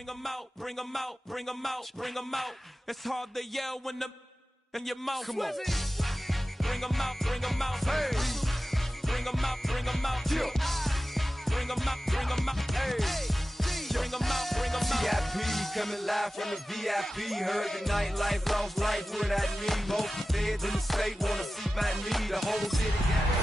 bring them out, bring them out, bring them out, bring them out. It's hard to yell when the in your mouth. Come on. Bring them out, bring them out. Hey. Bring them out, bring them out. Yeah. Bring them out, bring them out. Hey. Bring them out, bring them out. VIP coming live from the VIP. Heard the nightlife, lost life without me. Most feds in the state wanna see by me. The whole city got it.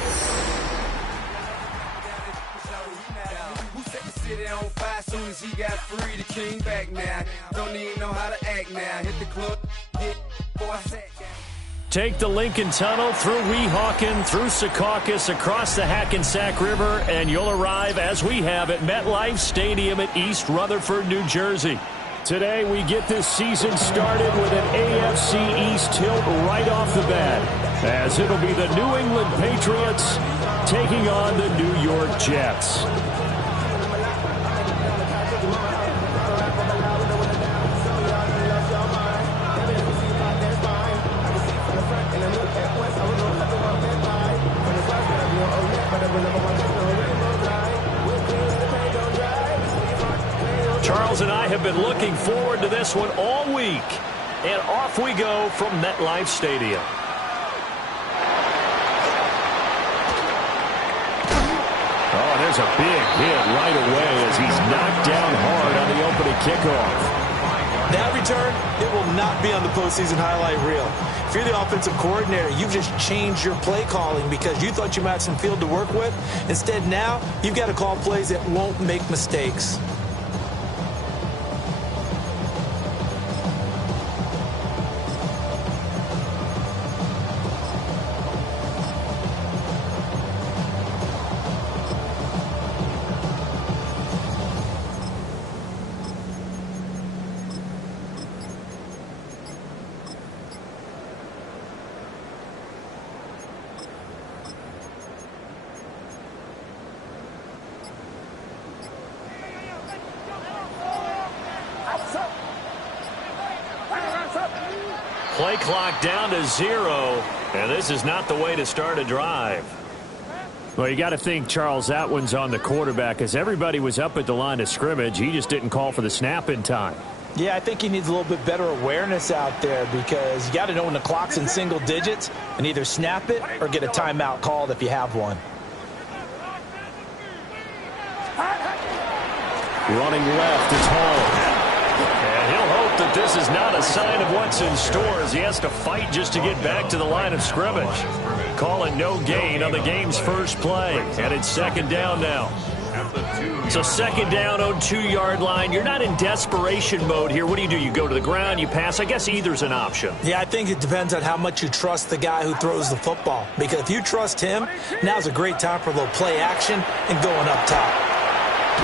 Who set the city on fire soon as he got free? The king back now. Don't even know how to act now. Hit the club, hit, boy, I sat down. Take the Lincoln Tunnel through Weehawken, through Secaucus, across the Hackensack River, and you'll arrive, as we have, at MetLife Stadium at East Rutherford, New Jersey. Today, we get this season started with an AFC East tilt right off the bat, as it'll be the New England Patriots taking on the New York Jets. Charles and I have been looking forward to this one all week. And off we go from MetLife Stadium. Oh, there's a big hit right away as he's knocked down hard on the opening kickoff. That return, it will not be on the postseason highlight reel. If you're the offensive coordinator, you've just changed your play calling because you thought you might have some field to work with. Instead, now, you've got to call plays that won't make mistakes. Play clock down to 0, and this is not the way to start a drive. Well, you got to think, Charles, that one's on the quarterback, as everybody was up at the line of scrimmage. He just didn't call for the snap in time. Yeah, I think he needs a little bit better awareness out there because you got to know when the clock's in single digits and either snap it or get a timeout called if you have one. Running left, it's Hall. And he'll hope that this is not a sign of what's in store as he has to fight just to get back to the line of scrimmage. Calling no gain on the game's first play. And it's second down now. So second down on 2-yard line. You're not in desperation mode here. What do? You go to the ground, you pass. I guess either's an option. Yeah, I think it depends on how much you trust the guy who throws the football. Because if you trust him, now's a great time for a little play action and going up top.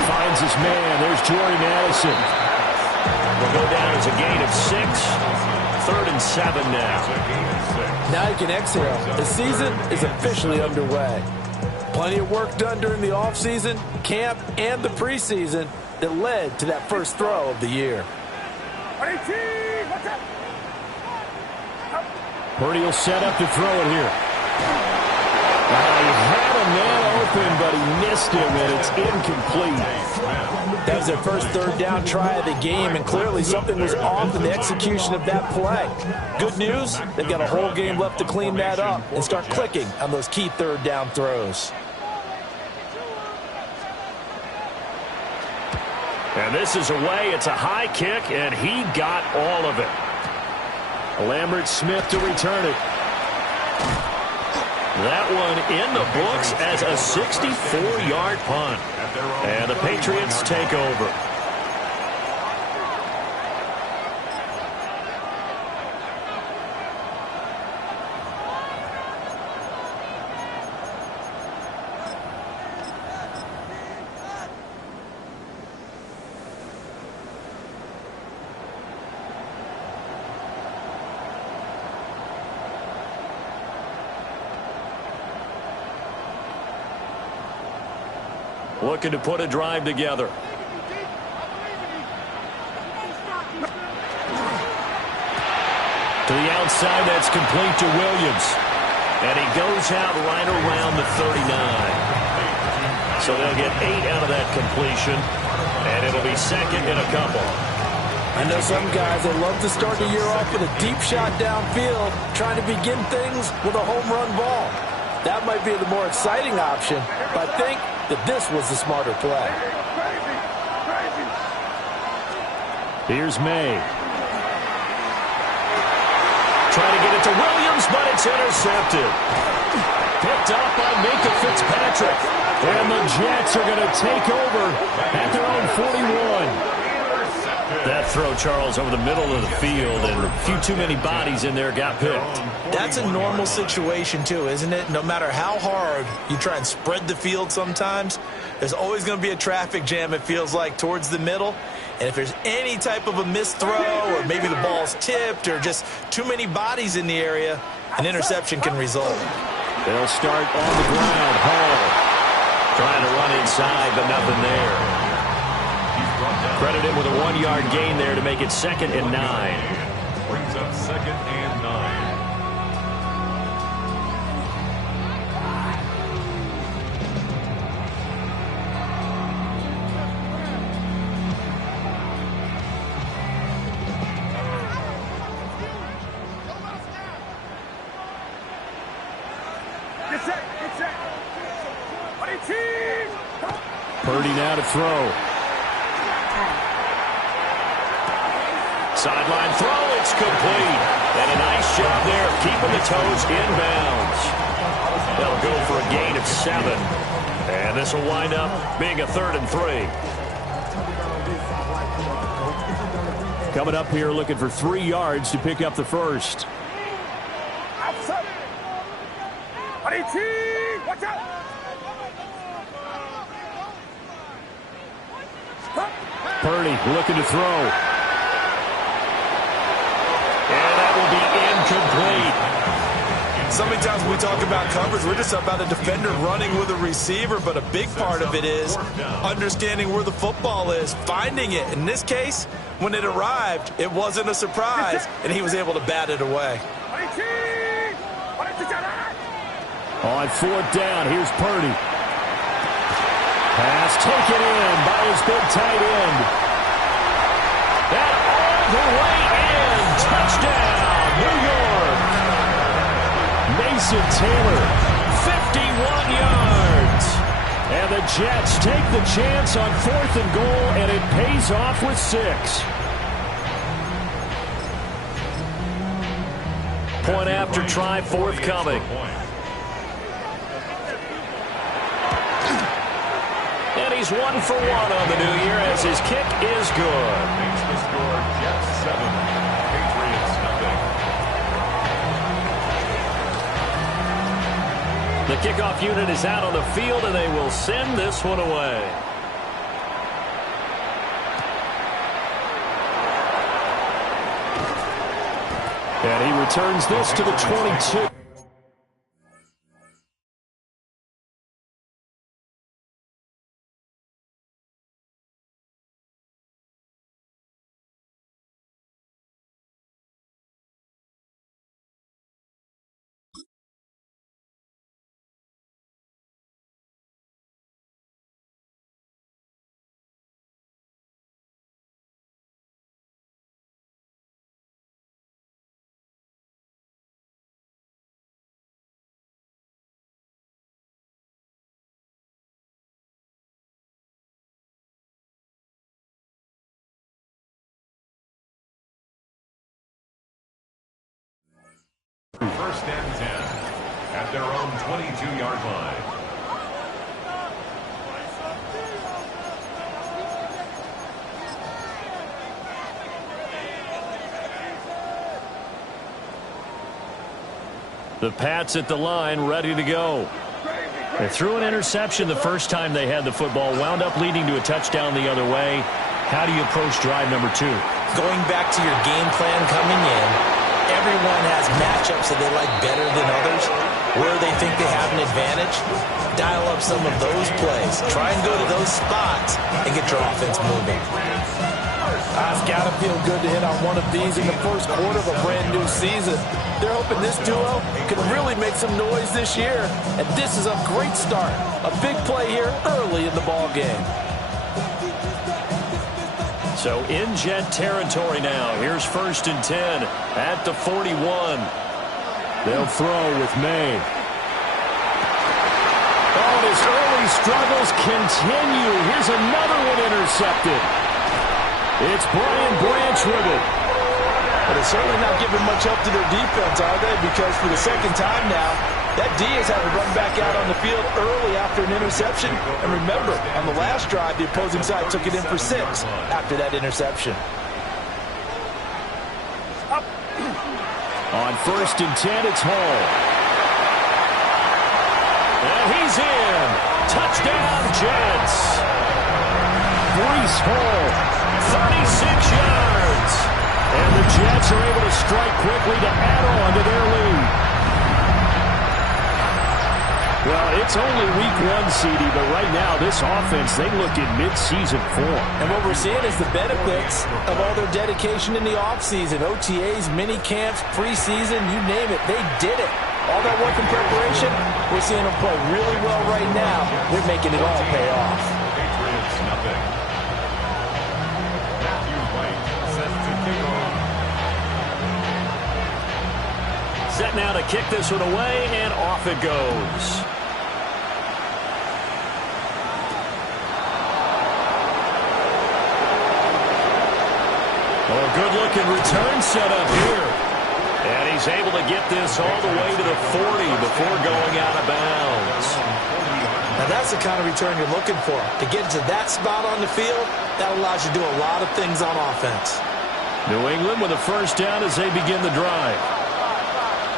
Finds his man. There's Jordan Addison. Will go down as a gain of 6. 3rd and 7 now. Now you can exhale. The season is officially underway. Plenty of work done during the offseason, camp, and the preseason that led to that first throw of the year. Purdy will set up to throw it here. He had a man open, but he missed him, and it's incomplete. That was their first third down try of the game, and clearly something was off in the execution of that play. Good news, they've got a whole game left to clean that up and start clicking on those key third down throws. And this is away. It's a high kick, and he got all of it. Lambert Smith to return it. That one in the books as a 64-yard punt. And the Patriots take over. Looking to put a drive together. To the outside, that's complete to Williams. And he goes out right around the 39. So they'll get 8 out of that completion. And it'll be second and a couple. I know some guys, they love to start the year off with a deep shot downfield, trying to begin things with a home run ball. That might be the more exciting option, but I think that this was the smarter play. Here's May. Trying to get it to Williams, but it's intercepted. Picked up by Minkah Fitzpatrick. And the Jets are going to take over at their own 41. That throw, Charles, over the middle of the field, and a few too many bodies in there got picked. That's a normal situation, too, isn't it? No matter how hard you try and spread the field sometimes, there's always going to be a traffic jam, it feels like, towards the middle. And if there's any type of a missed throw, or maybe the ball's tipped, or just too many bodies in the area, an interception can result. They'll start on the ground. Hall trying to run inside, but nothing there. Credit him with a 1-yard gain there to make it 2nd and 9. Brings up 2nd and 9. Purdy now to throw. Sideline throw, it's complete. And a nice job there of keeping the toes inbounds. They'll go for a gain of 7. And this will wind up being a 3rd and 3. Coming up here looking for 3 yards to pick up the first. Watch out! Purdy looking to throw. And that will be incomplete. So many times when we talk about coverage, we're just about a defender running with a receiver, but a big part of it is understanding where the football is, finding it. In this case, when it arrived, it wasn't a surprise, and he was able to bat it away. On 4th down, here's Purdy. Pass taken in by his big tight end. And all the way in. Touchdown, New York. Mason Taylor, 51 yards. And the Jets take the chance on 4th and goal, and it pays off with 6. Point after try forthcoming. And he's 1 for 1 on the new year as his kick is good. Makes the score Jets 7, Patriots nothing. The kickoff unit is out on the field, and they will send this one away. And he returns this to the 22. First and 10 at their own 22-yard line. The Pats at the line, ready to go. They threw an interception the first time they had the football, wound up leading to a touchdown the other way. How do you approach drive number 2? Going back to your game plan coming in, everyone has matchups that they like better than others, where they think they have an advantage. Dial up some of those plays. Try and go to those spots and get your offense moving. It's got to feel good to hit on one of these in the first quarter of a brand new season. They're hoping this duo can really make some noise this year. And this is a great start. A big play here early in the ball game. So in Jet territory now. Here's 1st and 10 at the 41. They'll throw with May. Oh, his early struggles continue. Here's another one intercepted. It's Brian Branch with it. But they're certainly not giving much help to their defense, are they? Because for the second time now, that D has had to run back out on the field early after an interception. And remember, on the last drive, the opposing side took it in for 6 after that interception. On 1st and 10, it's Hall. And he's in. Touchdown, Jets. Breece Hall, 36 yards. And the Jets are able to strike quickly to add on to their lead. Well, it's only week 1, CD, but right now this offense, they look in mid-season form. And what we're seeing is the benefits of all their dedication in the offseason. OTAs, mini camps, preseason, you name it, they did it. All that work and preparation, we're seeing them play really well right now. They're making it all pay off. Patriots, nothing. Matthew White set to kick off. Set now to kick this one away, and off it goes. Oh, good-looking return set up here. And he's able to get this all the way to the 40 before going out of bounds. Now that's the kind of return you're looking for. To get to that spot on the field, that allows you to do a lot of things on offense. New England with a 1st down as they begin the drive.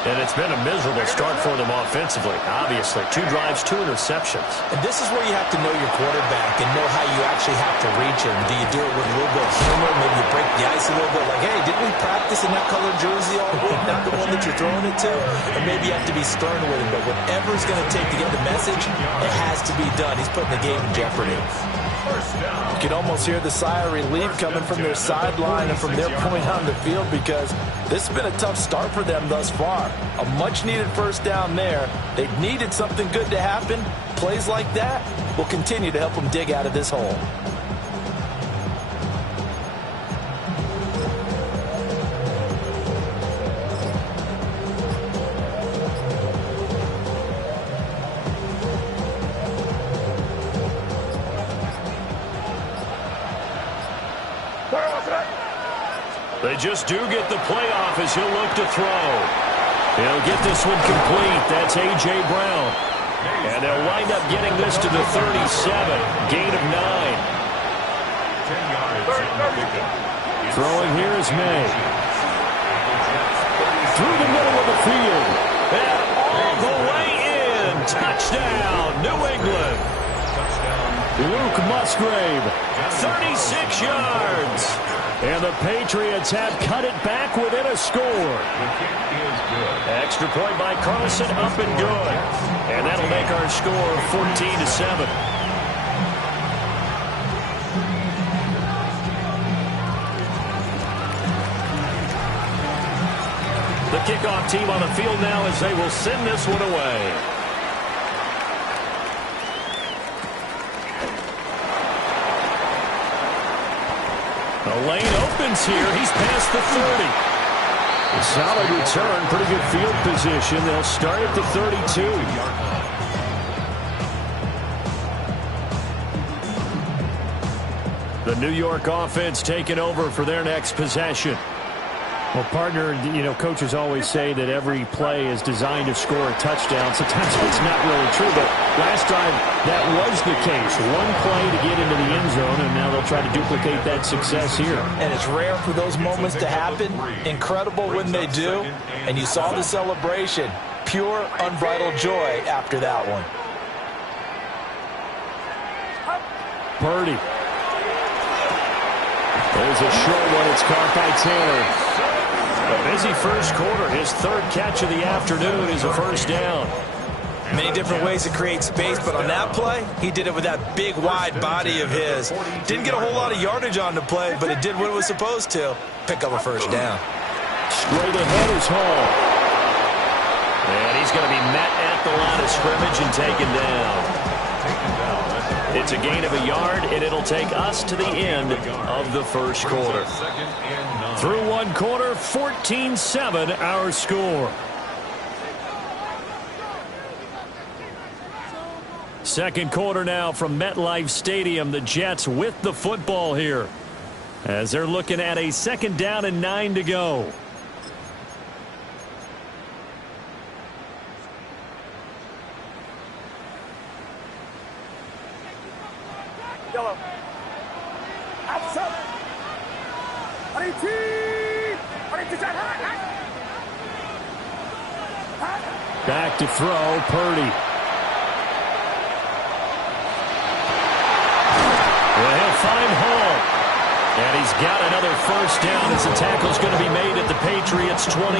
And it's been a miserable start for them offensively, obviously. 2 drives, 2 interceptions. And this is where you have to know your quarterback and know how you actually have to reach him. Do you do it with a little bit of humor? Maybe you break the ice a little bit. Like, hey, didn't we practice in that colored jersey all week? Not the one that you're throwing it to? And maybe you have to be stern with him. But whatever it's going to take to get the message, it has to be done. He's putting the game in jeopardy. You can almost hear the sigh of relief coming from their sideline and from their point on the field because this has been a tough start for them thus far. A much-needed 1st down there. They needed something good to happen. Plays like that will continue to help them dig out of this hole. They just do get the playoff as he'll look to throw. He'll get this one complete. That's A.J. Brown. And they'll wind up getting this to the 37. Gain of 9. 10 yards. Throwing here is May. Through the middle of the field. And all the way in. Touchdown, New England. Luke Musgrave, 36 yards. And the Patriots have cut it back within a score. Extra point by Carlson, up and good. And that'll make our score 14-7. The kickoff team on the field now as they will send this one away. The lane opens here. He's past the 30. A solid return. Pretty good field position. They'll start at the 32. The New York offense taking over for their next possession. Well, partner, you know, coaches always say that every play is designed to score a touchdown. Sometimes it's not really true, but last time that was the case. One play to get into the end zone, and now they'll try to duplicate that success here. And it's rare for those moments to happen. Incredible when they do. And you saw the celebration. Pure, unbridled joy after that one. Purdy. There's a short one. It's caught by Taylor. A busy first quarter. His 3rd catch of the afternoon is a 1st down. Many different ways to create space, but on that play, he did it with that big, wide body of his. Didn't get a whole lot of yardage on the play, but it did what it was supposed to. Pick up a 1st down. Straight ahead is Hall. And he's going to be met at the line of scrimmage and taken down. It's a gain of a yard, and it'll take us to the end of the first quarter. Through one quarter, 14-7 our score. Second quarter now from MetLife Stadium. The Jets with the football here as they're looking at a 2nd down and 9 to go. Back to throw, Purdy. Well, he'll find Hall. And he's got another first down as the tackle's going to be made at the Patriots' 28.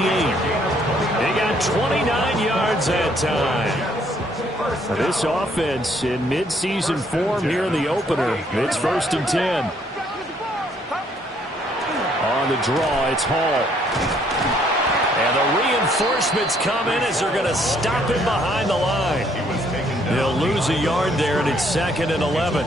He got 29 yards that time. This offense in midseason form here in the opener. It's 1st and 10. On the draw, it's Hall. And the reinforcements come in as they're going to stop him behind the line. He'll lose a yard there, and it's 2nd and 11.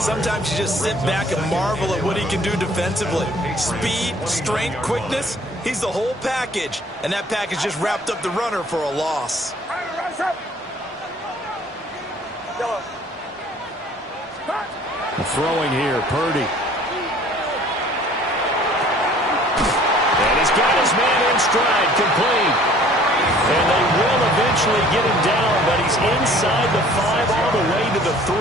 Sometimes you just sit back and marvel at what he can do defensively. Speed, strength, quickness, he's the whole package. And that package just wrapped up the runner for a loss. Throwing here, Purdy. And he's got his man in stride, complete. And they will eventually get him down, but he's inside the 5 all the way to the 3.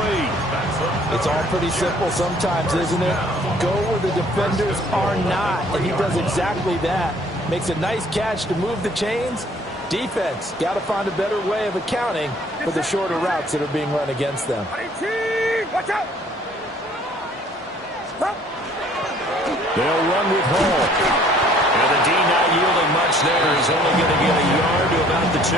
It's all pretty simple sometimes, isn't it? Go where the defenders are not, and he does exactly that. Makes a nice catch to move the chains. Defense, got to find a better way of accounting for the shorter routes that are being run against them. Watch out! They'll run with Hall. And the D not yielding much there. He's only going to get a yard to about the 2.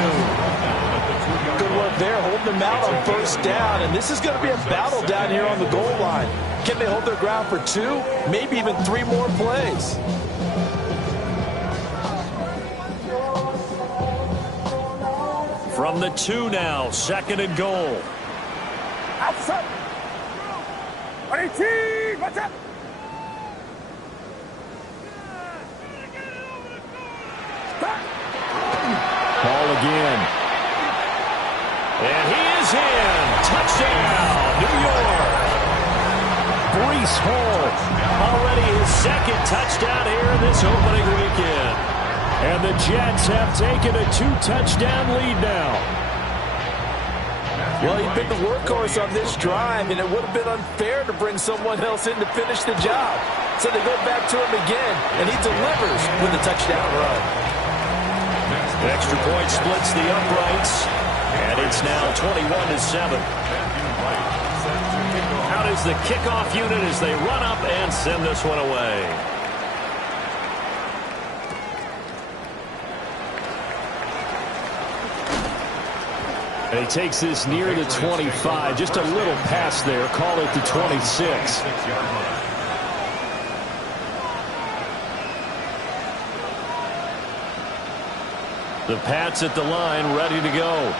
Good work there, holding them out on first down. And this is going to be a battle down here on the goal line. Can they hold their ground for 2, maybe even 3 more plays? From the 2 now, 2nd and goal. Outside! 18! Watch out! Ball again. And he is in. Touchdown, New York. Breece Hall, already his 2nd touchdown here in this opening weekend. And the Jets have taken a 2-touchdown lead now. Well, he's been the workhorse on this drive, and it would have been unfair to bring someone else in to finish the job. So they go back to him again, and he delivers with a touchdown run. The extra point splits the uprights, and it's now 21-7. Out is the kickoff unit as they run up and send this one away. And he takes this near the 25. Just a little pass there. Call it the 26. The Pats at the line, ready to go.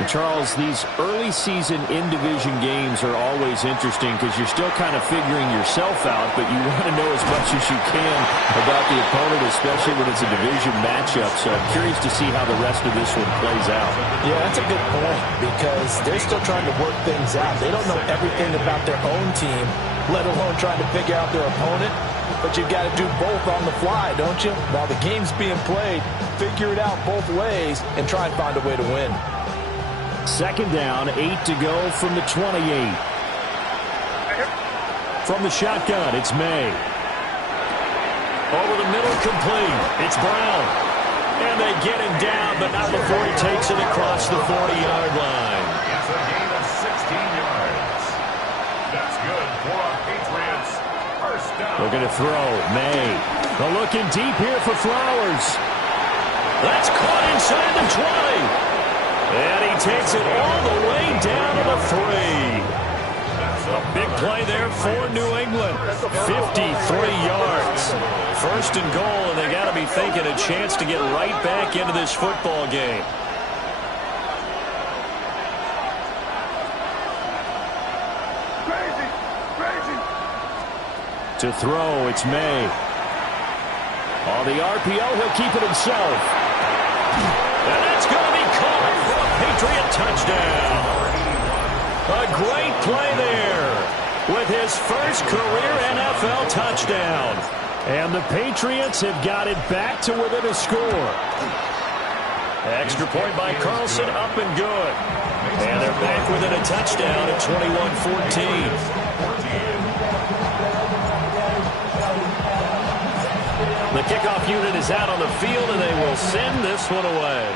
And Charles, these early season in-division games are always interesting because you're still kind of figuring yourself out, but you want to know as much as you can about the opponent, especially when it's a division matchup. So I'm curious to see how the rest of this one plays out. Yeah, that's a good point because they're still trying to work things out. They don't know everything about their own team, let alone trying to figure out their opponent. But you've got to do both on the fly, don't you? While the game's being played, figure it out both ways and try and find a way to win. 2nd down, 8 to go from the 28. From the shotgun, it's May. Over the middle, complete. It's Brown. And they get him down, but not before he takes it across the 40-yard line. It's a gain of 16 yards. That's good for a Patriots. First down. Looking to throw, May. They're looking deep here for Flowers. That's caught inside the 20. And he takes it all the way down to the 3. A big play there for New England. 53 yards. 1st and goal, and they got to be thinking a chance to get right back into this football game. To throw, it's May. On the RPO, he'll keep it himself. And that's going to be caught for a Patriot touchdown. A great play there with his first career NFL touchdown. And the Patriots have got it back to within a score. Extra point by Carlson, up and good. And they're back within a touchdown at 21-14. The kickoff unit is out on the field, and they will send this one away.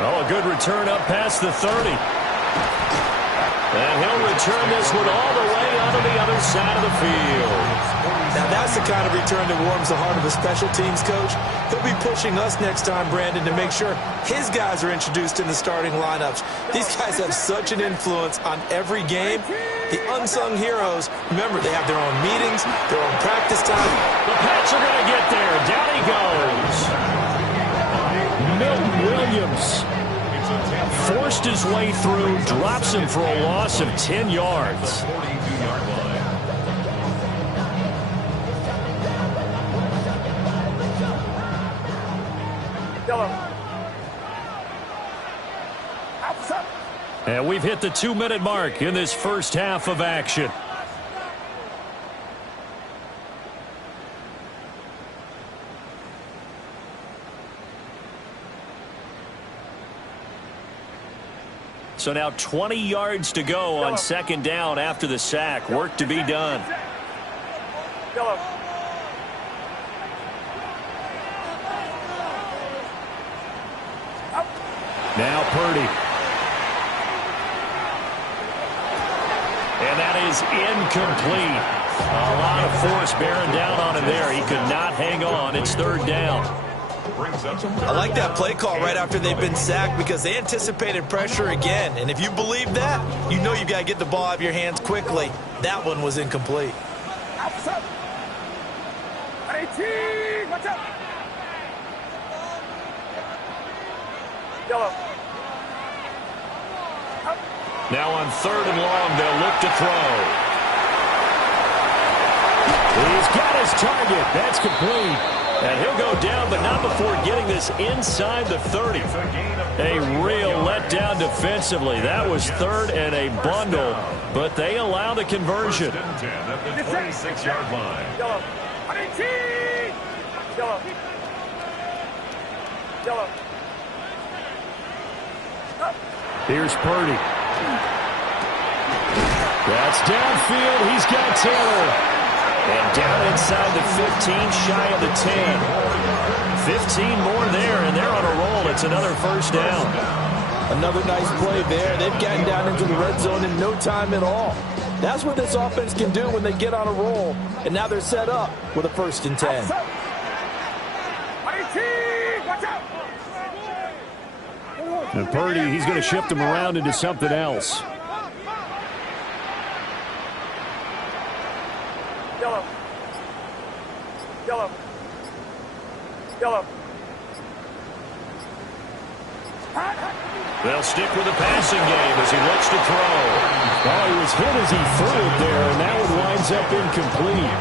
Oh, a good return up past the 30. And he'll return this one all the way onto the other side of the field. Now that's the kind of return that warms the heart of a special teams coach. He'll be pushing us next time, Brandon, to make sure his guys are introduced in the starting lineups. These guys have such an influence on every game. The unsung heroes, remember, they have their own meetings, their own practice time. The Pats are going to get there. Down he goes. Milton Williams forced his way through, drops him for a loss of 10 yards. And we've hit the 2-minute mark in this first half of action. So now 20 yards to go on second down after the sack. Work to be done. Now Purdy. And that is incomplete. A lot of force bearing down on him there. He could not hang on. It's third down. I like that play call right after they've been sacked because they anticipated pressure again. And if you believe that, you know you've got to get the ball out of your hands quickly. That one was incomplete. Now on third and long, they'll look to throw. He's got his target. That's complete. And he'll go down, but not before getting this inside the 30. A real letdown defensively. That was third and a bundle, but they allow the conversion. At the 26-yard line. Here's Purdy. That's downfield. He's got Taylor. And down inside the 15, shy of the 10. 15 more there, and they're on a roll. It's another first down. Another nice play there. They've gotten down into the red zone in no time at all. That's what this offense can do when they get on a roll. And now they're set up with a 1st and 10. And Purdy, he's going to shift him around into something else. They'll stick with the passing game as he looks to throw. Well, he was hit as he threw it there, and that one winds up incomplete.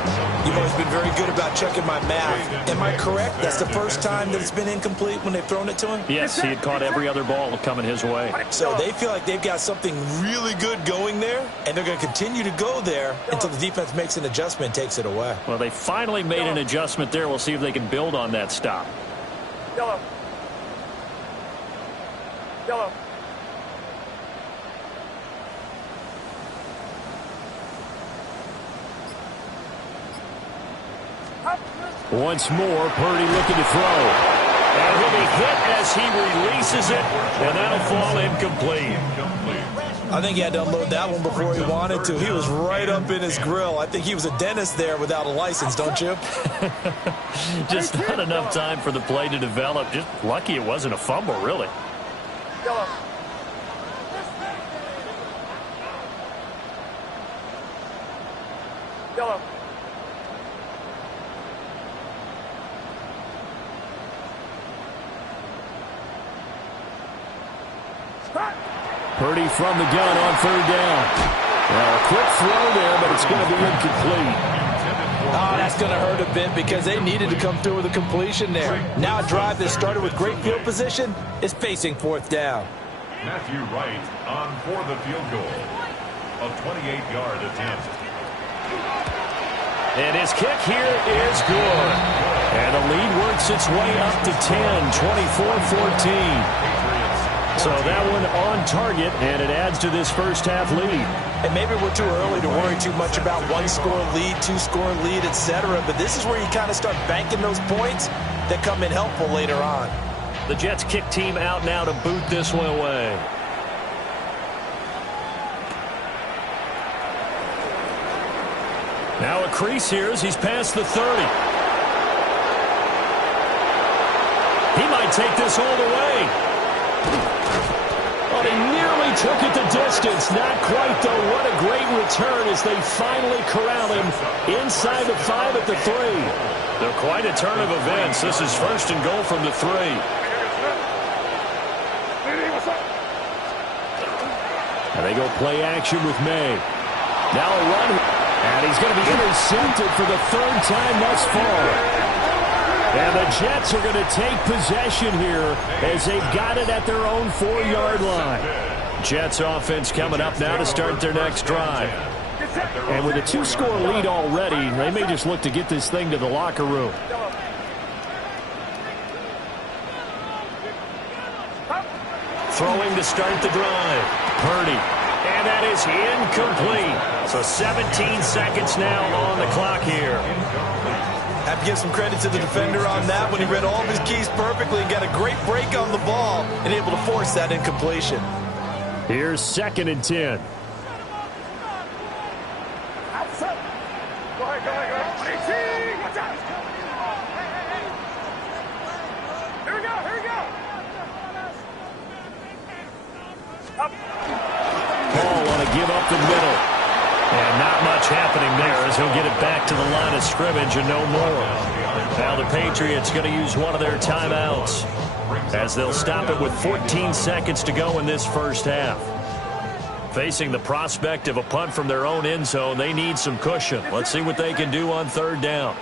You've always been very good about checking my math. Am I correct? That's the first time that it's been incomplete when they've thrown it to him? Yes, he had caught every other ball coming his way. So they feel like they've got something really good going there, and they're going to continue to go there until the defense makes an adjustment and takes it away. Well, they finally made an adjustment there. We'll see if they can build on that stop. Once more, Purdy looking to throw. And he'll be hit as he releases it, and that'll fall incomplete. I think he had to unload that one before he wanted to. He was right up in his grill. I think he was a dentist there without a license, don't you? Just not enough time for the play to develop. Just lucky it wasn't a fumble, really. Purdy from the gun on third down. Well, a quick throw there, but it's going to be incomplete. Oh, that's going to hurt a bit because they needed to come through with a completion there. Now a drive that started with great field position is facing fourth down. Matthew Wright on for the field goal. A 28-yard attempt. And his kick here is good. And the lead works its way up to 10, 24-14. So that one on target, and it adds to this first half lead. And maybe we're too early to worry too much about one-score lead, two-score lead, etc. But this is where you kind of start banking those points that come in helpful later on. The Jets kick team out now to boot this one away. Now a crease here as he's past the 30. He might take this all the way. Oh, they nearly took it the distance. Not quite, though. What a great return as they finally corral him inside the 5 at the 3. They're quite a turn of events. This is first and goal from the 3. And they go play action with May. Now a run. And he's going to be intercepted for the third time thus far. And the Jets are going to take possession here as they've got it at their own 4-yard line. Jets offense coming up now to start their next drive. And with a 2-score lead already, they may just look to get this thing to the locker room. Throwing to start the drive. Purdy. And that is incomplete. So 17 seconds now on the clock here. Have to give some credit to the defender on that when he read all of his keys perfectly and got a great break on the ball and able to force that incompletion. Here's 2nd and 10. Paul on a give up the middle. And not much happening there as he'll get it back to the line of scrimmage and no more. Now the Patriots going to use one of their timeouts as they'll stop it with 14 seconds to go in this first half. Facing the prospect of a punt from their own end zone, they need some cushion. Let's see what they can do on third down.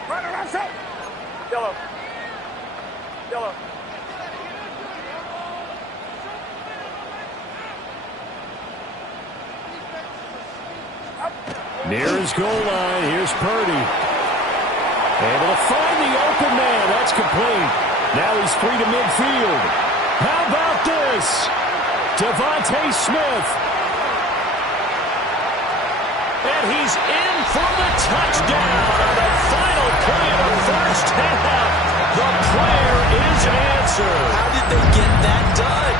Near his goal line, here's Purdy. Able to find the open man. That's complete. Now he's free to midfield. How about this? Devontae Smith. And he's in for the touchdown on the final play of the first half. The prayer is answered. How did they get that done?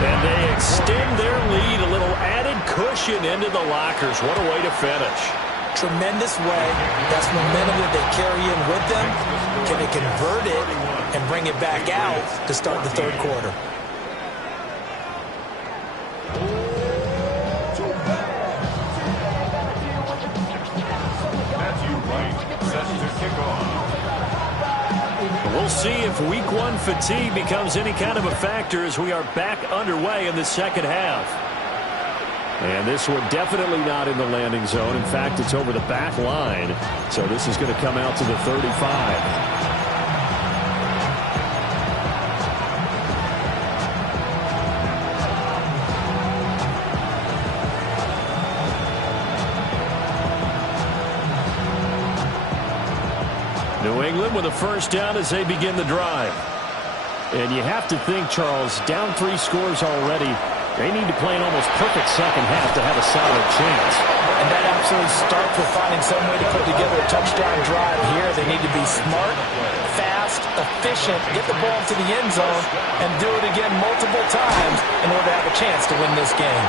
And they extend their lead, a little added cushion into the lockers. What a way to finish. Tremendous way. That's momentum that they carry in with them. Can they convert it and bring it back out to start the third quarter? Matthew Wright set to kick off. We'll see if week 1 fatigue becomes any kind of a factor as we are back underway in the second half. And this one definitely not in the landing zone. In fact, it's over the back line. So this is going to come out to the 35. New England with a first down as they begin the drive. And you have to think, Charles, down 3 scores already. They need to play an almost perfect second half to have a solid chance. And that absolutely starts with finding some way to put together a touchdown drive here. They need to be smart, fast, efficient, get the ball to the end zone, and do it again multiple times in order to have a chance to win this game.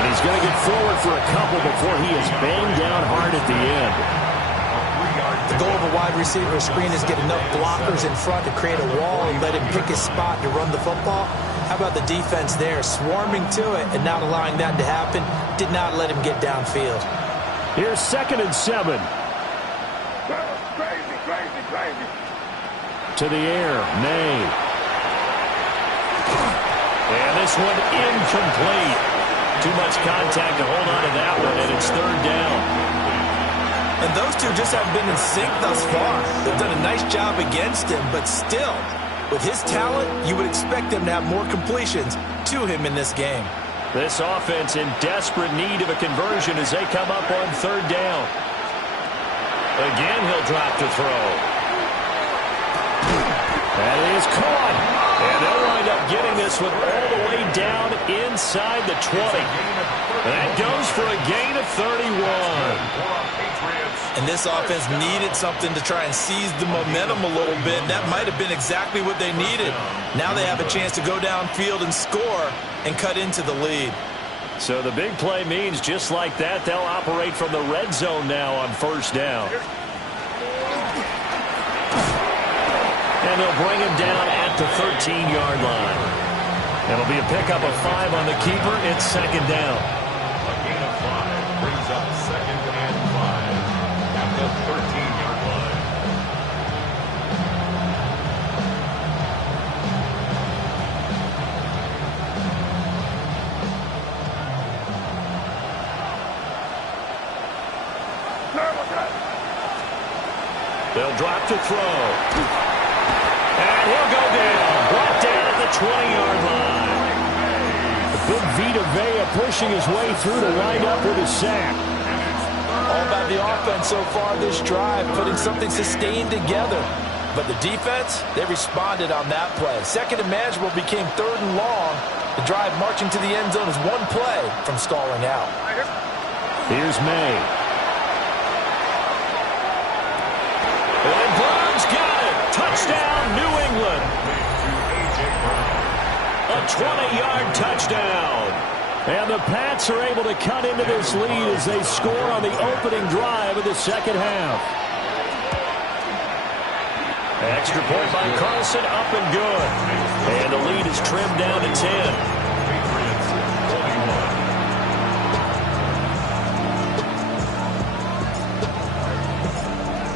And he's going to get forward for a couple before he is banged down hard at the end. The goal of a wide receiver screen is get enough blockers in front to create a wall and let him pick his spot to run the football. How about the defense there, swarming to it and not allowing that to happen? Did not let him get downfield. Here's 2nd and 7. To the air, May. And this one incomplete. Too much contact to hold on to that one, and it's third down. And those two just haven't been in sync thus far. They've done a nice job against him, but still, with his talent, you would expect him to have more completions to him in this game. This offense in desperate need of a conversion as they come up on third down. Again, he'll drop to throw. That is caught. And they'll wind up getting this one all the way down inside the 20. That goes for a gain of 31. And this offense needed something to try and seize the momentum a little bit. That might have been exactly what they needed. Now they have a chance to go downfield and score and cut into the lead. So the big play means just like that, they'll operate from the red zone now on first down. And they'll bring him down at the 13-yard line. It'll be a pickup of 5 on the keeper. It's second down. A gain of 5 brings up second and 5 at the 13-yard line. They'll drop to throw. And he'll go down. Brought down at the 20-yard line. Big Vita Vea pushing his way through to wind up with a sack. All about the offense so far this drive, putting something sustained together. But the defense, they responded on that play. Second and manageable became third and long. The drive marching to the end zone is one play from stalling out. Here's May. And Brown's got it. Touchdown, New England. A 20-yard touchdown. And the Pats are able to cut into this lead as they score on the opening drive of the second half. Extra point by Carlson, up and good. And the lead is trimmed down to 10.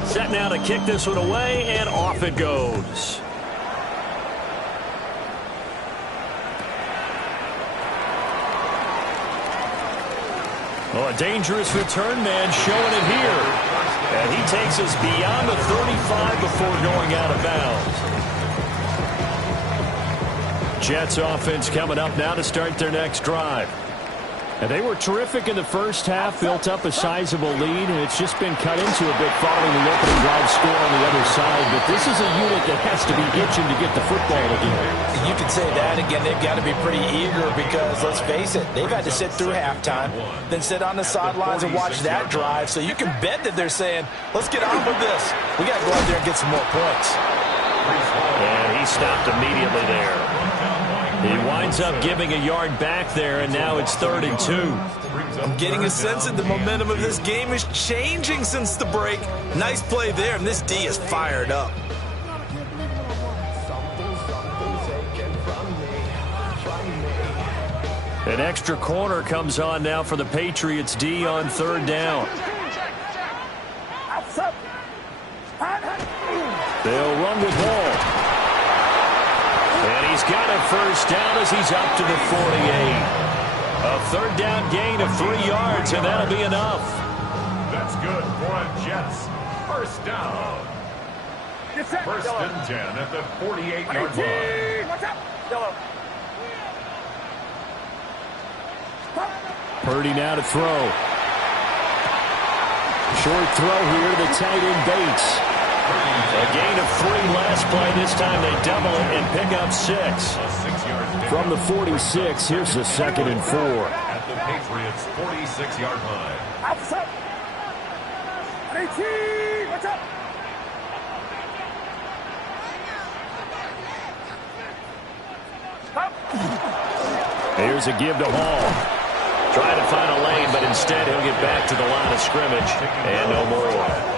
Set now to kick this one away, and off it goes. Oh, a dangerous return man showing it here. And he takes us beyond the 35 before going out of bounds. Jets offense coming up now to start their next drive. And they were terrific in the first half, built up a sizable lead, and it's just been cut into a bit following the opening drive score on the other side. But this is a unit that has to be itching to get the football again. You could say that again. They've got to be pretty eager because, let's face it, they've had to sit through halftime, then sit on the sidelines and watch that drive. So you can bet that they're saying, let's get on with this. We got to go out there and get some more points. And he stopped immediately there. He winds up giving a yard back there, and now it's 3rd and 2. I'm getting a sense that the momentum of this game is changing since the break. Nice play there, and this D is fired up. An extra corner comes on now for the Patriots D on 3rd down. They'll run with Hall. And he's got a first down as he's up to the 48. A 3rd down gain of 3 yards, and that'll be enough. That's good for a Jets. First down. First and 10 at the 48-yard line. Watch out! Yellow. Purdy now to throw. Short throw here to the tight end Bates. A gain of 3 last play. This time they double it and pick up 6. From the 46, here's the 2nd and 4. At the Patriots' 46-yard line. Outside. 18. Watch out! Here's a give to Hall. Trying to find a lane, but instead he'll get back to the line of scrimmage. And no more.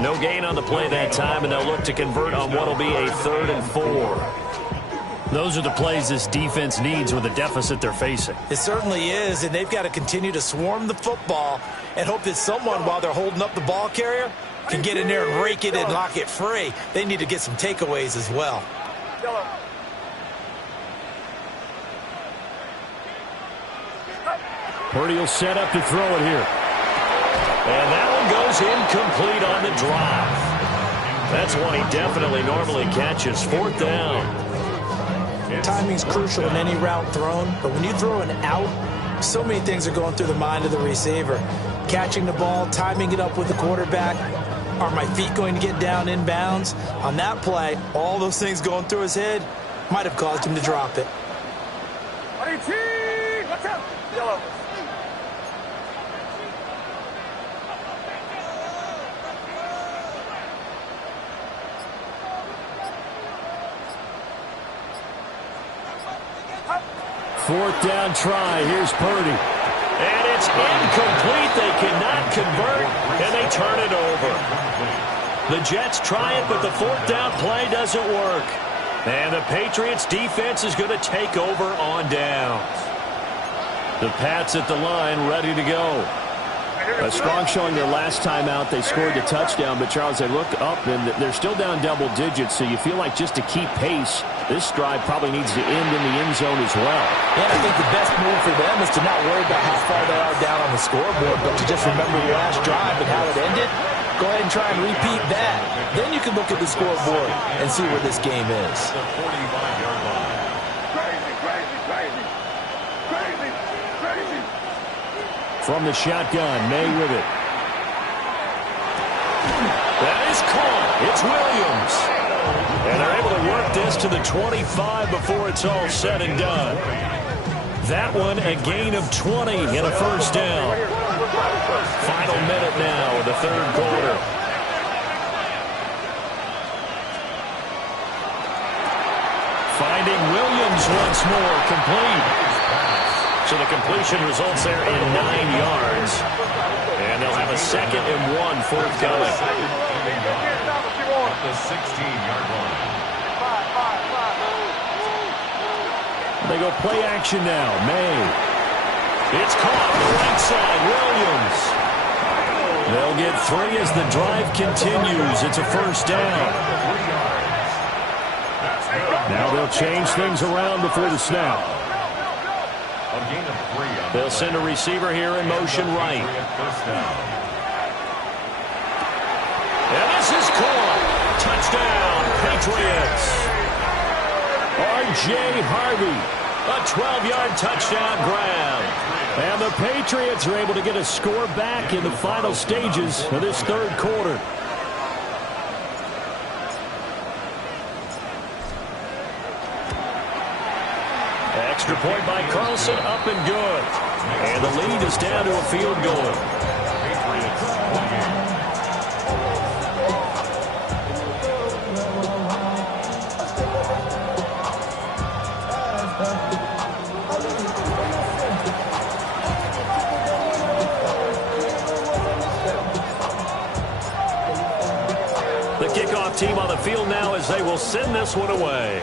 No gain on the play that time, and they'll look to convert on what will be a 3rd and 4. Those are the plays this defense needs with the deficit they're facing. It certainly is, and they've got to continue to swarm the football and hope that someone, while they're holding up the ball carrier, can get in there and rake it and knock it free. They need to get some takeaways as well. Purdy will set up to throw it here. And that one goes incomplete on the drive. That's one he definitely normally catches. 4th down. Timing's crucial in any route thrown, but when you throw an out, so many things are going through the mind of the receiver. Catching the ball, timing it up with the quarterback. Are my feet going to get down in bounds? On that play, all those things going through his head might have caused him to drop it. Watch out! Yellow. Fourth down try. Here's Purdy. And it's incomplete. They cannot convert, and they turn it over. The Jets try it, but the 4th down play doesn't work. And the Patriots defense is going to take over on downs. The Pats at the line, ready to go. A strong showing their last time out. They scored the touchdown, but, Charles, they look up, and they're still down double digits, so you feel like just to keep pace, this drive probably needs to end in the end zone as well. And I think the best move for them is to not worry about how far they are down on the scoreboard, but to just remember the last drive and how it ended. Go ahead and try and repeat that. Then you can look at the scoreboard and see where this game is. The 45-yard line. Crazy. From the shotgun, May with it. That is caught. It's Williams. And they're able to work this to the 25 before it's all said and done. That one a gain of 20 and a first down. Final minute now of the 3rd quarter. Finding Williams once more, complete. So the completion results there in 9 yards. And they'll have a 2nd and 1 forthcoming. At the 16-yard line. They go play action now. May. It's caught on the right side. Williams. They'll get 3 as the drive continues. It's a first down. Now they'll change things around before the snap. A gain of 3. They'll send a receiver here in motion right. First down. And this is caught. Touchdown, Patriots. R.J. Harvey. A 12-yard touchdown grab. And the Patriots are able to get a score back in the final stages of this 3rd quarter. Extra point by Carlson, up and good. And the lead is down to a field goal. The kickoff team on the field now as they will send this one away.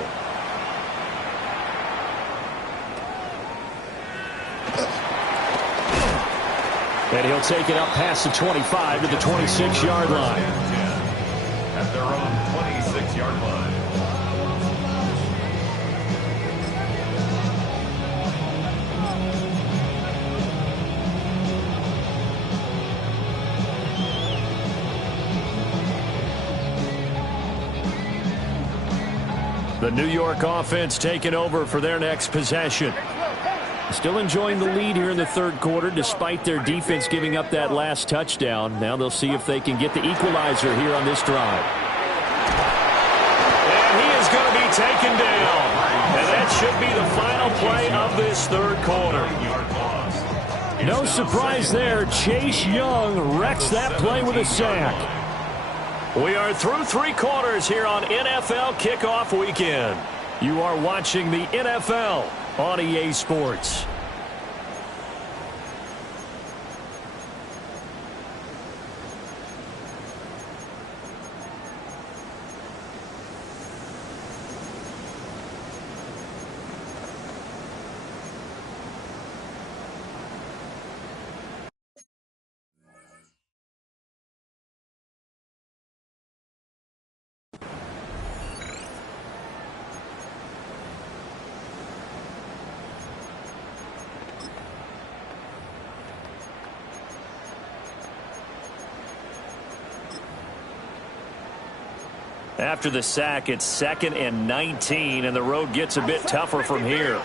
And he'll take it up past the 25 to the 26-yard line. At their own 26-yard line. The New York offense taking over for their next possession. Still enjoying the lead here in the 3rd quarter despite their defense giving up that last touchdown. Now they'll see if they can get the equalizer here on this drive. And he is going to be taken down. And that should be the final play of this 3rd quarter. No surprise there. Chase Young wrecks that play with a sack. We are through 3 quarters here on NFL Kickoff Weekend. You are watching the NFL on EA Sports. After the sack, it's 2nd and 19, and the road gets a bit tougher from here.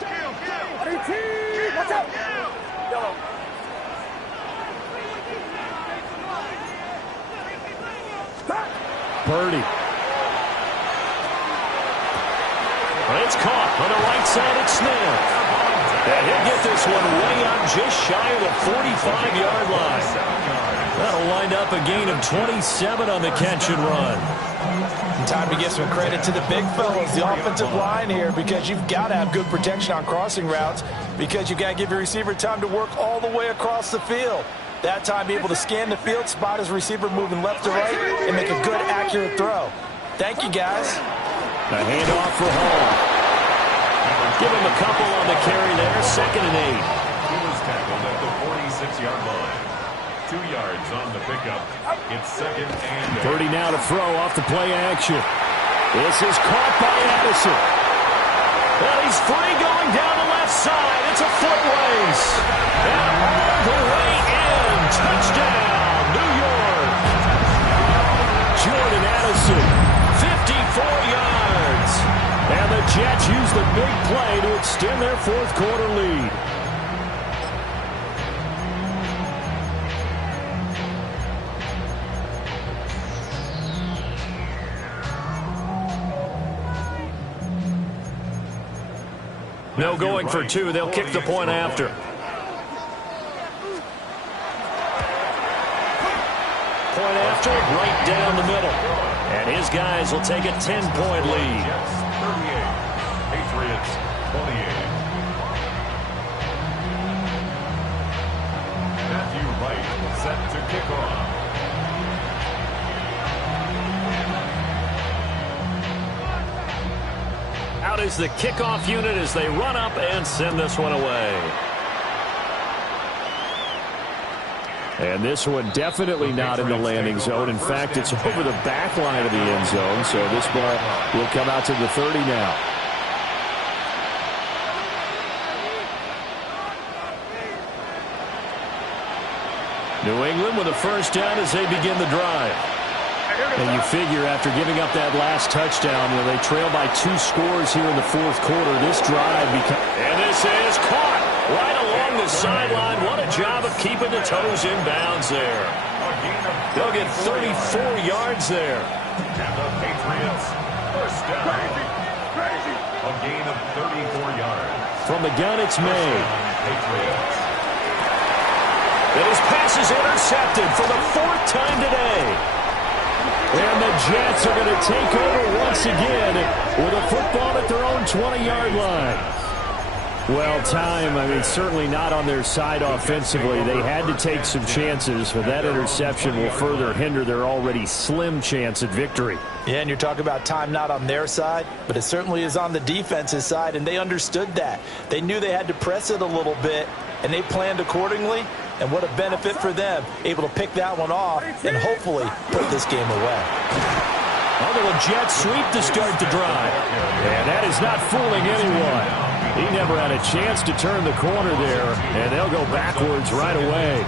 Purdy. It's caught on the right side at Smith. And he'll get this one way up just shy of the 45-yard line. That'll wind up a gain of 27 on the catch and run. Time to give some credit to the big fellas, the offensive line here, because you've got to have good protection on crossing routes because you've got to give your receiver time to work all the way across the field. That time, be able to scan the field, spot his receiver moving left to right, and make a good, accurate throw. Thank you, guys. A handoff for Hall. Give him a couple on the carry there, 2nd and 8. He was tackled at the 46-yard line. 2 yards on the pickup. It's 2nd and 8. Purdy now to throw off the play action. This is caught by Addison. And he's free going down the left side. It's a foot race. And all the way in. Touchdown, New York. Jordan Addison, 54 yards. And the Jets use the big play to extend their 4th quarter lead. No going for 2. They'll kick the point after. Point after, right down the middle. And his guys will take a 10-point lead. Jets 38, Patriots 28. Matthew Wright set to kick off. Out is the kickoff unit as they run up and send this one away. And this one definitely not in the landing zone. In fact, it's over the back line of the end zone, so this ball will come out to the 30 now. New England with a first down as they begin the drive. And you figure after giving up that last touchdown, when they trail by 2 scores here in the 4th quarter, this drive becomes... And this is caught right along the sideline. What a job of keeping the toes in bounds there. They'll get 34 yards there. And the Patriots first down. A gain of 34 yards. From the gun, it's made. Patriots. And his pass is intercepted for the 4th time today. And the Jets are going to take over once again with a football at their own 20-yard line. Well, certainly not on their side offensively. They had to take some chances, but that interception will further hinder their already slim chance at victory. Yeah, and you're talking about time not on their side, but it certainly is on the defense's side, and they understood that. They knew they had to press it a little bit, and they planned accordingly. And what a benefit for them, able to pick that one off and hopefully put this game away. Although the Jets sweep to start the drive. And that is not fooling anyone. He never had a chance to turn the corner there, and they'll go backwards right away.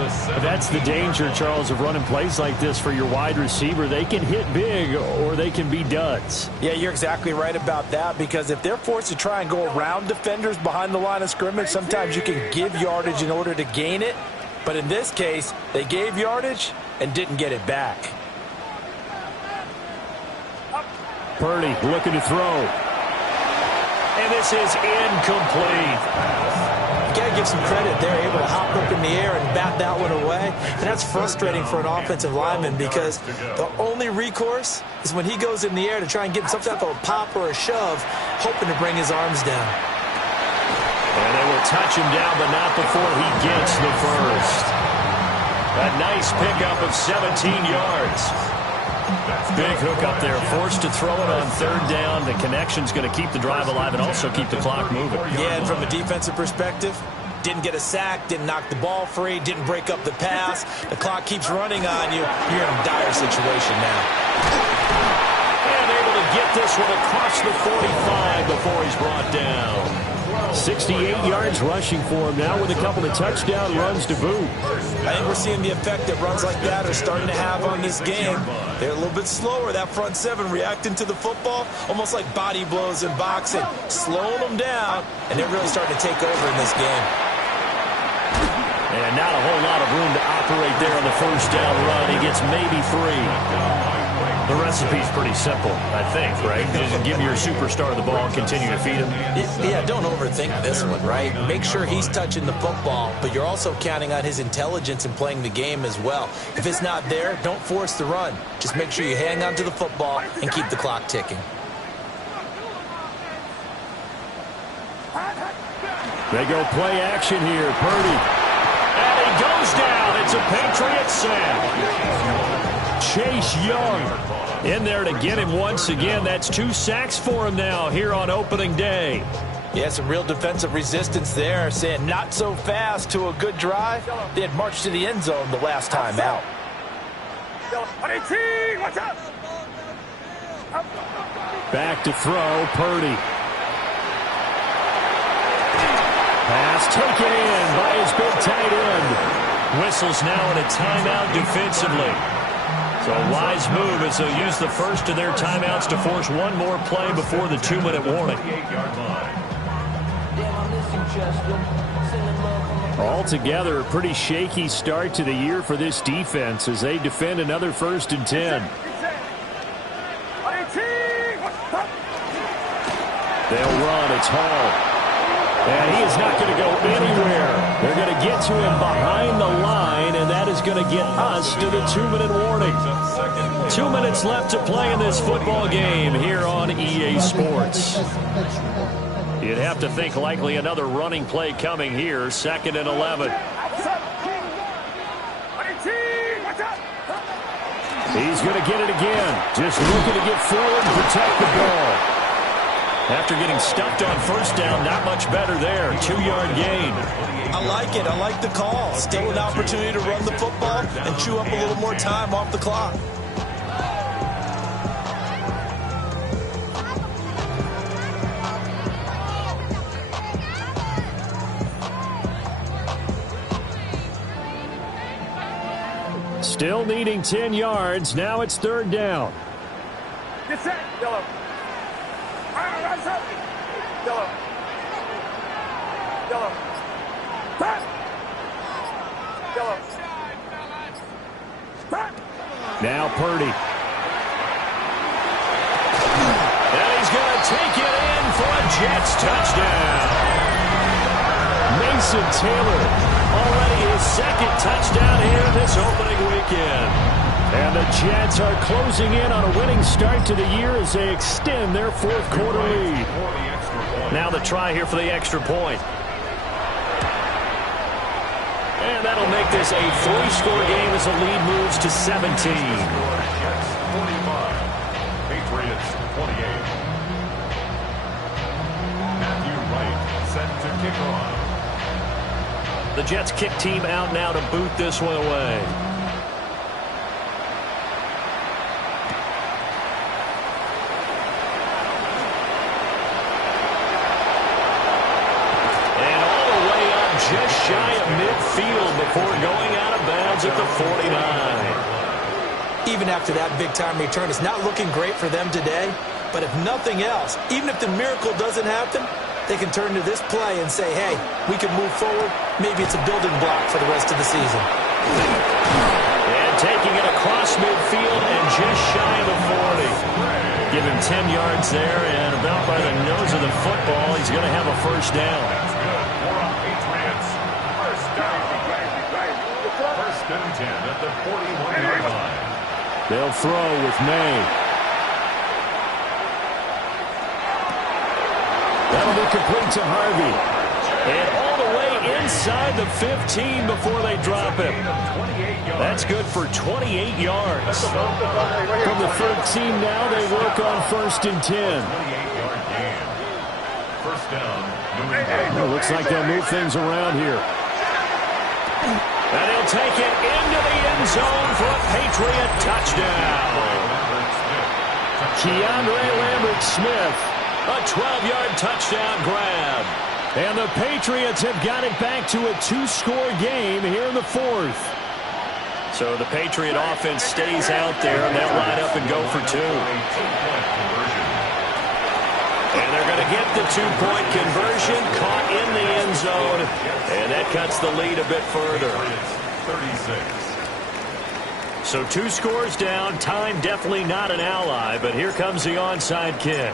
But that's the danger, Charles, of running plays like this for your wide receiver. They can hit big or they can be duds. Yeah, you're exactly right about that, because if they're forced to try and go around defenders behind the line of scrimmage, sometimes you can give yardage in order to gain it. But in this case, they gave yardage and didn't get it back. Purdy looking to throw. And this is incomplete. You got to give some credit. They're able to hop up in the air and bat that one away. And that's frustrating for an offensive lineman, because the only recourse is when he goes in the air to try and get some type of a pop or a shove, hoping to bring his arms down. And they will touch him down, but not before he gets the first. A nice pickup of 17 yards. Big hook up there, forced to throw it on 3rd down. The connection's going to keep the drive alive and also keep the clock moving. Yeah, and from a defensive perspective, didn't get a sack, didn't knock the ball free, didn't break up the pass. The clock keeps running on you. You're in a dire situation now. And able to get this one across the 45 before he's brought down. 68 yards rushing for him now with a couple of touchdown runs to boot. I think we're seeing the effect that runs like that are starting to have on this game. They're a little bit slower, that front seven, reacting to the football, almost like body blows in boxing, slowing them down, and they're really starting to take over in this game. And not a whole lot of room to operate there on the first down run. He gets maybe 3. The recipe's pretty simple, I think, right? Just give your superstar the ball and continue to feed him. Yeah, don't overthink this one, right? Make sure he's touching the football, but you're also counting on his intelligence in playing the game as well. If it's not there, don't force the run. Just make sure you hang on to the football and keep the clock ticking. They go play action here. Purdy. And he goes down. It's a Patriot sack. Chase Young in there to get him once again. That's 2 sacks for him now here on opening day. Yeah, some real defensive resistance there, saying not so fast to a good drive. They had marched to the end zone the last time out. Back to throw, Purdy. Pass taken in by his big tight end. Whistles now in a timeout defensively. So a wise move as they'll use the first of their timeouts to force one more play before the 2-minute warning. Altogether, a pretty shaky start to the year for this defense as they defend another 1st and 10. They'll run. It's Hall. And he is not going to go anywhere. They're going to get to him behind the line, and that is going to get us to the 2-minute warning. 2 minutes left to play in this football game here on EA Sports. You'd have to think likely another running play coming here, 2nd and 11. He's going to get it again. Just looking to get forward and protect the ball. After getting stuffed on first down, not much better there. 2-yard gain. I like it. I like the call. Still an opportunity to run the football and chew up a little more time off the clock. Still needing 10 yards. Now it's 3rd down. Get set, Yellow. Rise up. Yellow. Yellow. Back. Yellow. Back. Now Purdy. And he's going to take it in for a Jets touchdown. Mason Taylor, already his 2nd touchdown here this opening weekend. And the Jets are closing in on a winning start to the year as they extend their 4th quarter lead. Now the try here for the extra point. And that'll make this a 3-score game as the lead moves to 17. Jets 45, Patriots 28. Matthew Wright set to kick off. The Jets kick team out now to boot this one away. Just shy of midfield before going out of bounds at the 49. Even after that big-time return, it's not looking great for them today. But if nothing else, even if the miracle doesn't happen, they can turn to this play and say, hey, we can move forward. Maybe it's a building block for the rest of the season. And taking it across midfield and just shy of the 40. Give him 10 yards there, and about by the nose of the football, he's going to have a first down. First and 10 at the 41-yard line. They'll throw with May. That'll be complete to Harvey. And all the way inside the 15 before they drop him. That's good for 28 yards. From the 13 now, they work on 1st and 10. 28-yard gain. First down, New England. Well, looks like they'll move things around here. And he'll take it into the end zone for a Patriot touchdown. Keandre Lambert-Smith, a 12-yard touchdown grab. And the Patriots have got it back to a 2-score game here in the fourth. So the Patriot offense stays out there, and they'll line up and go for 2. And they're going to get the 2-point conversion, caught in the end zone, and that cuts the lead a bit further. 36. So 2 scores down, time definitely not an ally, but here comes the onside kick.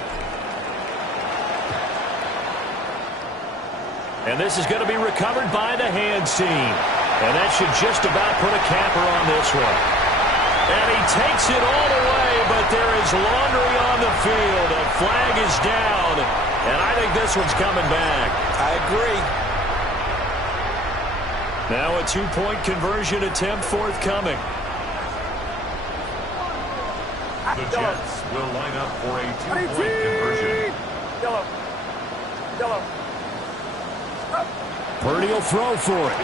And this is going to be recovered by the hands team. And that should just about put a capper on this one. And he takes it all the way, but there is laundry on the field. A flag is down, and I think this one's coming back. I agree. Now a 2-point conversion attempt forthcoming. The Jets will line up for a 2-point conversion. Yellow. Yellow. Purdy will throw for it.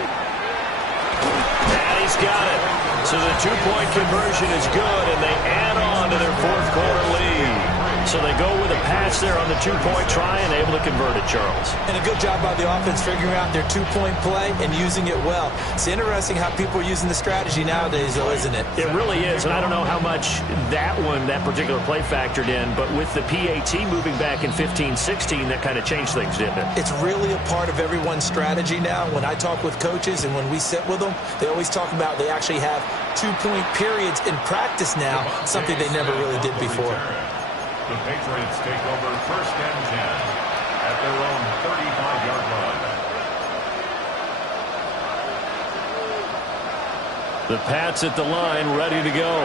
And he's got it. So the 2-point conversion is good, and they add on to their fourth-quarter lead. So they go with a pass there on the 2-point try and able to convert it, Charles. And a good job by the offense figuring out their 2-point play and using it well. It's interesting how people are using the strategy nowadays, though, isn't it? It really is, and I don't know how much that particular play factored in, but with the PAT moving back in 15-16, that kind of changed things, didn't it? It's really a part of everyone's strategy now. When I talk with coaches and when we sit with them, they always talk about they actually have 2-point periods in practice now, something they never really did before. The Patriots take over 1st and 10 at their own 35-yard line. The Pats at the line ready to go.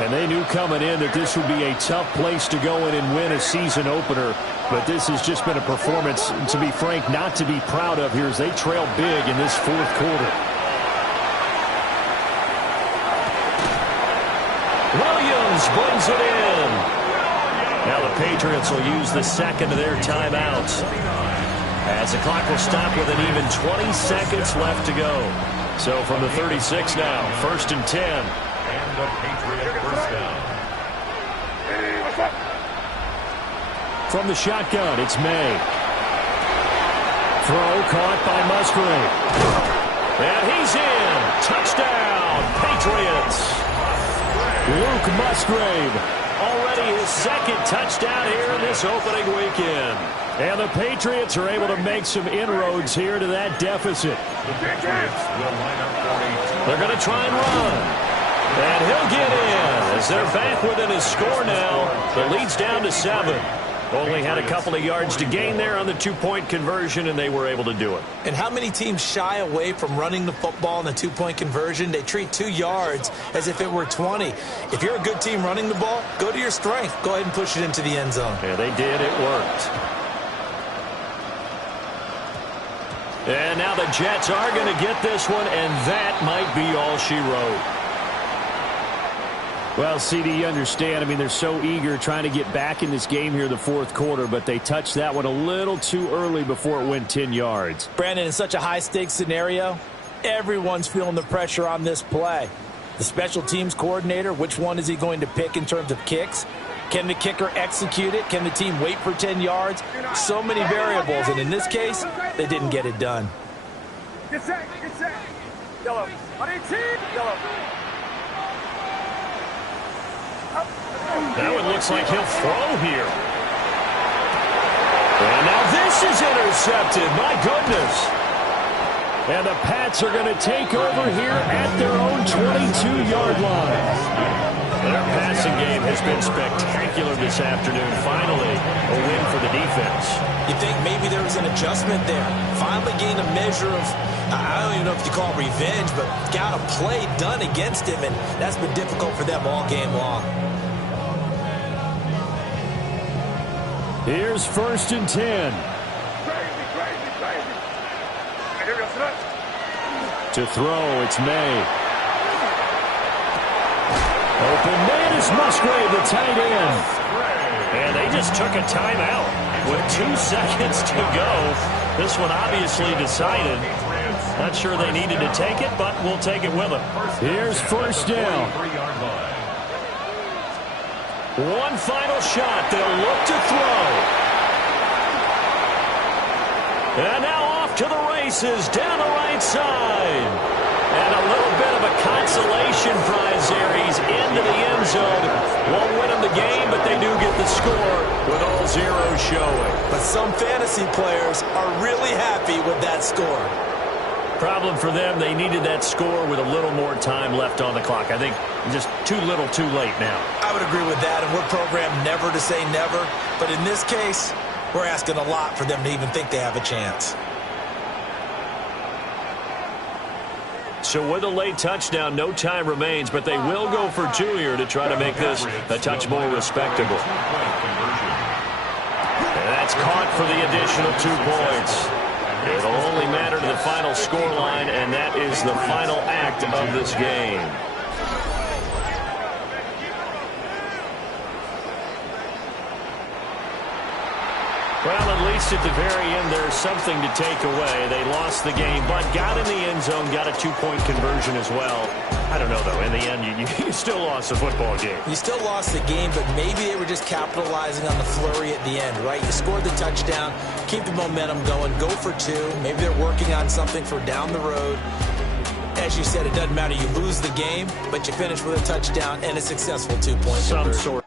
And they knew coming in that this would be a tough place to go in and win a season opener. But this has just been a performance, to be frank, not to be proud of here as they trail big in this fourth quarter. Williams brings it in. Now the Patriots will use the second of their timeouts, as the clock will stop with an even 20 seconds left to go. So from the 36 now, 1st and 10. And the Patriot first down. From the shotgun, it's May. Throw caught by Musgrave. And he's in. Touchdown, Patriots. Luke Musgrave. Already his second touchdown here in this opening weekend. And the Patriots are able to make some inroads here to that deficit. The Patriots will line up for a 2. They're going to try and run. And he'll get in as they're back within his score now. The lead's down to 7. Only had a couple of yards to gain there on the 2-point conversion, and they were able to do it. And how many teams shy away from running the football in the 2-point conversion? They treat 2 yards as if it were 20. If you're a good team running the ball, go to your strength. Go ahead and push it into the end zone. Yeah, they did. It worked. And now the Jets are going to get this one, and that might be all she wrote. Well, CD, you understand. I mean, they're so eager trying to get back in this game here in the fourth quarter, but they touched that one a little too early before it went 10 yards. Brandon, in such a high-stakes scenario, everyone's feeling the pressure on this play. The special teams coordinator, which one is he going to pick in terms of kicks? Can the kicker execute it? Can the team wait for 10 yards? So many variables, and in this case, they didn't get it done. Get set. Yellow. Yellow. That one looks like he'll throw here. And now this is intercepted. My goodness. And the Pats are going to take over here at their own 22-yard line. Their passing game has been spectacular this afternoon. Finally, a win for the defense. You think maybe there was an adjustment there. Finally gained a measure of, I don't even know if you call it revenge, but got a play done against him, and that's been difficult for them all game long. Here's 1st and 10. To throw, it's May. Open man is Musgrave, the tight end. And they just took a timeout with 2 seconds to go. This one obviously decided. Not sure they needed to take it, but we'll take it with them. Here's 1st down. One final shot. They'll look to throw. And now off to the races down the right side. And a little bit of a consolation prize there. He's into the end zone. Won't win him the game, but they do get the score with all zeros showing. But some fantasy players are really happy with that score. Problem for them, they needed that score with a little more time left on the clock. I think just too little too late now. I would agree with that, and we're programmed never to say never. But in this case, we're asking a lot for them to even think they have a chance. So with a late touchdown, no time remains, but they will go for two here to try to make this a touch more respectable. And that's caught for the additional 2 points. It'll only matter to the final scoreline, and that is the final act of this game. Well, at least at the very end, there's something to take away. They lost the game, but got in the end zone, got a 2-point conversion as well. I don't know, though. In the end, you still lost the football game. You still lost the game, but maybe they were just capitalizing on the flurry at the end, right? You scored the touchdown, keep the momentum going, go for 2. Maybe they're working on something for down the road. As you said, it doesn't matter. You lose the game, but you finish with a touchdown and a successful 2-point conversion. Some sort.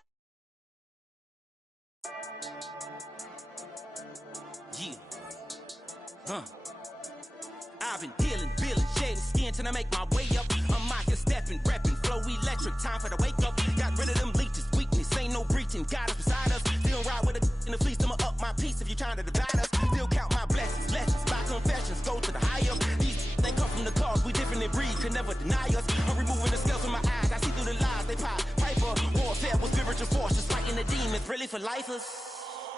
I've been dealing, shedding skin till I make my way up. I'm out here stepping, repping, flow electric, time for the wake up. Got rid of them leeches, weakness, ain't no breaching, God is beside us. Still ride with a in the fleece, I'ma up my piece if you're trying to divide us. Still count my blessings, lessons, my confessions, go to the higher. These they come from the cause, we different in breed, could never deny us. I'm removing the scales from my eyes, I see through the lies, they pop. Piper, warfare with spiritual forces, fighting the demons, really for lifers.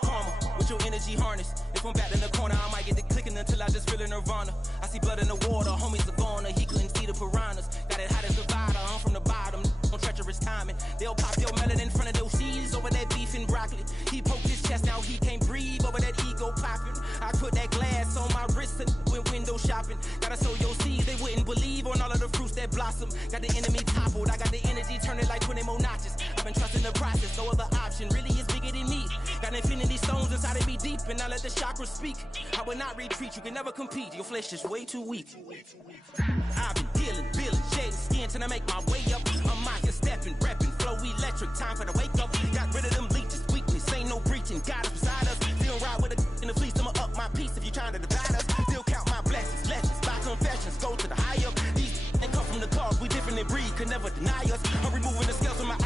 Karma, with your energy harness. If I'm back in the corner, I might get the clicking until I just feel a nirvana. I see blood in the water, homies are gone, he couldn't see the piranhas. Got it hot as a divider, I'm from the bottom, on treacherous timing. They'll pop your melon in front of those seeds over that beef and broccoli. He poked his chest, now he can't breathe over that ego popping. I put that glass on my wrist and went window shopping. Gotta sow your seeds, they wouldn't believe on all of the fruits that blossom. Got the enemy toppled, I got the energy turning like 20 more notches. I've been trusting the process, no other option really is bigger than me. Got infinity stones inside of me deep, and I let the chakras speak. I will not retreat, you can never compete, your flesh is way too weak. I've been dealing, shedding skin till I make my way up. I'm out here stepping, repping, flow electric, time for the wake up. Got rid of them leeches, weakness, ain't no breaching, God is beside us. Still ride with a in the fleece, I'ma up my piece if you're trying to divide us. Still count my blessings, lessons, by confessions, go to the higher. These ain't come from the cause, we different in breed, could never deny us. I'm removing the scales from my